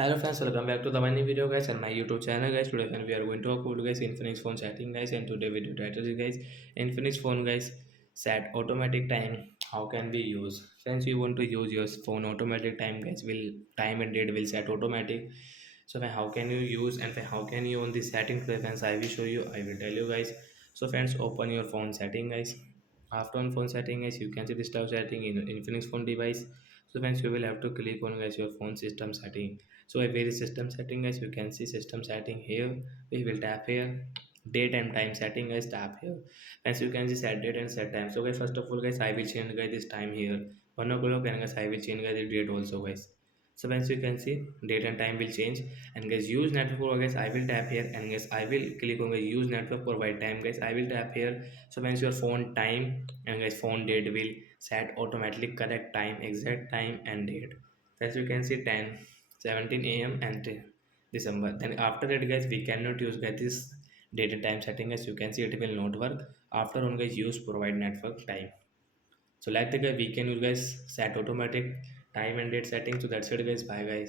Hello friends, welcome back to the my new video guys and my YouTube channel guys. Today when we are going to talk about guys Infinix phone setting guys, and today video title is guys Infinix phone guys set automatic time. How can we use? Friends, you want to use your phone automatic time guys, will time and date will set automatic. So how can you use and how can you on the setting preference? I will show you, I will tell you guys. So friends, open your phone setting guys. After on phone setting guys, you can see the stuff setting in Infinix phone device. So friends, you will have to click on guys your phone system setting. So if there is system setting guys, you can see system setting here. We will tap here. Date and time setting guys, tap here. As you can see, set date and set time. So guys, first of all guys, I will change guys this time here 1 o'clock, and guys I will change guys the date also guys. So once you can see, date and time will change. And guys, use network for guys, I will tap here, and guys I will click on guys use network provide time guys, I will tap here. So once your phone time and guys phone date will set automatically correct time, exact time and date. As you can see, 10:17 a.m. and December. Then after that guys, we cannot use guys this date and time setting. As you can see, it will not work. After on guys, use provide network time. So like the guy, we can use guys set automatic time and date setting. So that's it guys, bye guys.